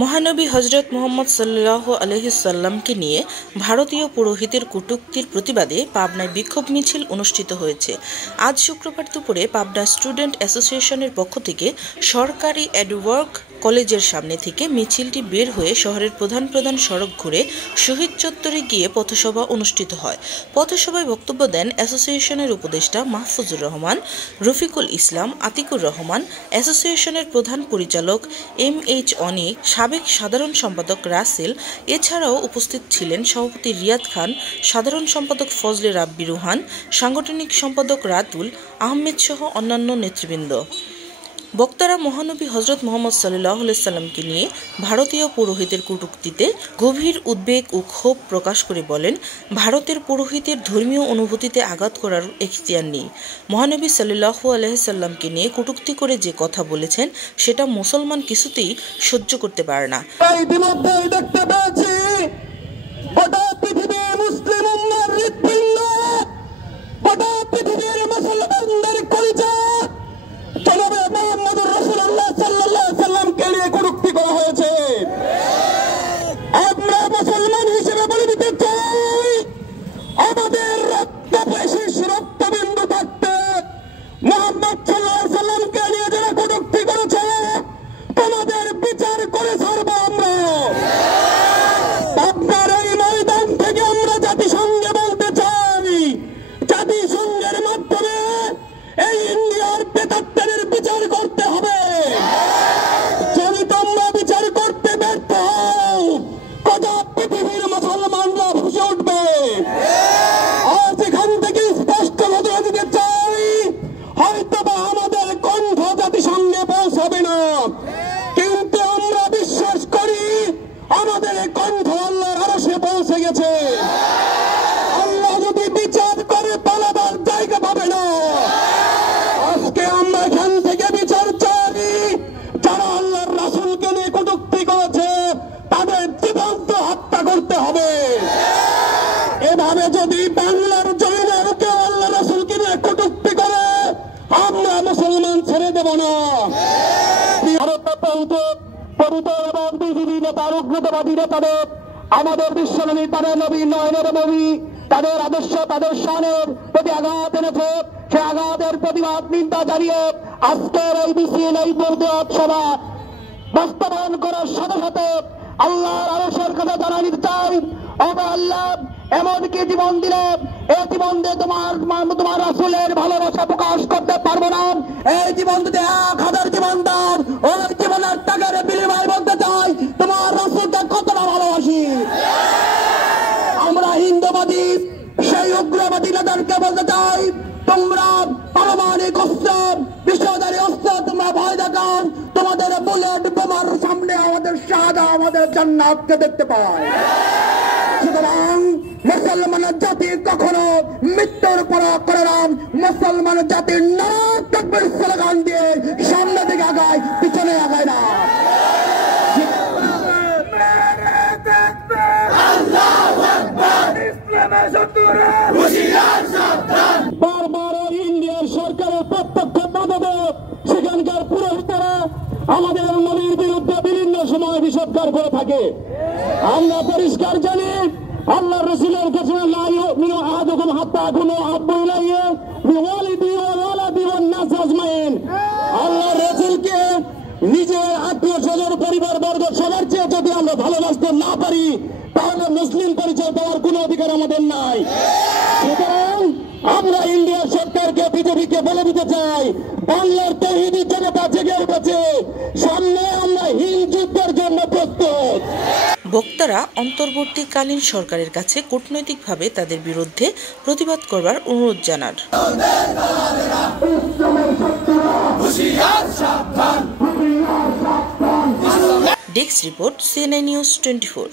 মহানবী হজরত মুহাম্মদ সাল্লাল্লাহু আলাইহি সাল্লামকে নিয়ে ভারতীয় পুরোহিতের কটূক্তির প্রতিবাদে পাবনায় বিক্ষোভ মিছিল অনুষ্ঠিত হয়েছে। আজ শুক্রবার দুপুরে পাবনা স্টুডেন্ট অ্যাসোসিয়েশনের পক্ষ থেকে সরকারি অ্যাডওয়ার্ক কলেজের সামনে থেকে মিছিলটি বের হয়ে শহরের প্রধান প্রধান সড়ক ঘুরে শহীদ চত্বরে গিয়ে পথসভা অনুষ্ঠিত হয়। পথসভায় বক্তব্য দেন অ্যাসোসিয়েশনের উপদেষ্টা মাহফুজুর রহমান, রফিকুল ইসলাম, আতিকুর রহমান, অ্যাসোসিয়েশনের প্রধান পরিচালক MH অনিক, সাবেক সাধারণ সম্পাদক রাসেল। এছাড়াও উপস্থিত ছিলেন সভাপতি রিয়াদ খান, সাধারণ সম্পাদক ফজলে রাব্বি রুহান, সাংগঠনিক সম্পাদক রাতুল আহমেদ সহ অন্যান্য নেতৃবৃন্দ। বক্তারা মহানবী হজরত মুহাম্মদ সাল্লাল্লাহু আলাইহি সাল্লামকে নিয়ে ভারতীয় পুরোহিতের কটূক্তিতে গভীর উদ্বেগ ও ক্ষোভ প্রকাশ করে বলেন, ভারতের পুরোহিতের ধর্মীয় অনুভূতিতে আঘাত করার এখতিয়ার নেই। মহানবী সাল্লাল্লাহু আলাইহি সাল্লামকে নিয়ে কটূক্তি করে যে কথা বলেছেন সেটা মুসলমান কিছুতেই সহ্য করতে পারে না। আল্লাহ যদি বিচার করে পালাবার জায়গা পাবে না। আজকে আমরা এখান থেকে বিচার চাই। যারা আল্লাহর রাসূলকে নিয়ে কটূক্তি করেছে তাদের জীবন্ত হত্যা করতে হবে। এভাবে যদি বাংলার জমিনে কেউ আল্লাহ রাসূলকে নিয়ে কটূক্তি করে আমরা মুসলমান ছেড়ে দেব না। পবিত্র এবং বিজেপি নেতা উগ্রবাদী নেতাদের আমাদের বিশ্বনবী, তাদের নবী নয়নের নবী, তাদের আদর্শ, তাদের শানের প্রতি আঘাত এনেছে। সে আঘাতের প্রতিবাদ নিন্দা জানিয়ে আজকের এই মিছিল, এই প্রতিবাদ সভা বাস্তবায়ন করার সাথে সাথে আল্লাহর আরশের কথা জানাতে চাই, ওগো আল্লাহ, এমনকি জীবন দিলে এই জীবন দিয়ে তোমার রাসূলের ভালোবাসা প্রকাশ করতে পারবো না। এই জীবন দিতে 1000 জীবন দাও, ওই জীবনের টাকার বিনিময় বলতে চাই তোমার রাসূলকে কতটা ভালোবাসি। আমরা হিন্দুবাদী সেই উগ্রবাদী নেতাদেরকে বলতে চাই, তোমরা পারমাণবিক অস্ত্র, বিষধারী অস্ত্র তোমরা ভয় দেখাও, তোমাদের বুলেট বোমার সামনে আমাদের শাহাদা, আমাদের জান্নাতকে দেখতে পায়। সুতরাং মুসলমান জাতি কখনো মৃত্যুর পরোয়া করে না। মুসলমান জাতির নাম তাকবীর স্লোগান দিয়ে সামনে দিকে আগায়, পিছনে আগায় না। বারবার ইন্ডিয়ার সরকারের প্রত্যক্ষ মদদে সেখানকার পুরোহিতেরা আমাদের নবীর বিরুদ্ধে বিভিন্ন সময় বিষোদ্গার করে থাকে। আমরা পরিষ্কার জানি, আল্লাহ রাসূলের কাছে লা ইউমিনু আহাদুকুম হাত্তা আকুনু আহাব্বু ইলাইহি মিন ওয়ালিদিহি ওয়া ওয়ালাদিহি ওয়ান নাস আজমাইন। আল্লাহ রাসূলকে নিজের আত্মীয়-স্বজন, পরিবারবর্গ সবার চেয়ে যদি আমরা ভালোবাসতে না পারি তাহলে মুসলিম পরিচয় দেওয়ার কোনো অধিকার আমাদের নাই। সুতরাং আমরা ইন্ডিয়া সরকারকে, বিজেপিকে বলে দিতে চাই, বাংলার তৌহিদি জনতা জেগে উঠেছে, সামনে আমরা হিন্দ যুদ্ধের জন্য প্রস্তুত। বক্তারা অন্তর্বর্তীকালীন সরকারের কাছে কূটনৈতিকভাবে তাদের বিরুদ্ধে প্রতিবাদ করবার অনুরোধ জানান। Desk report, CNN News 24।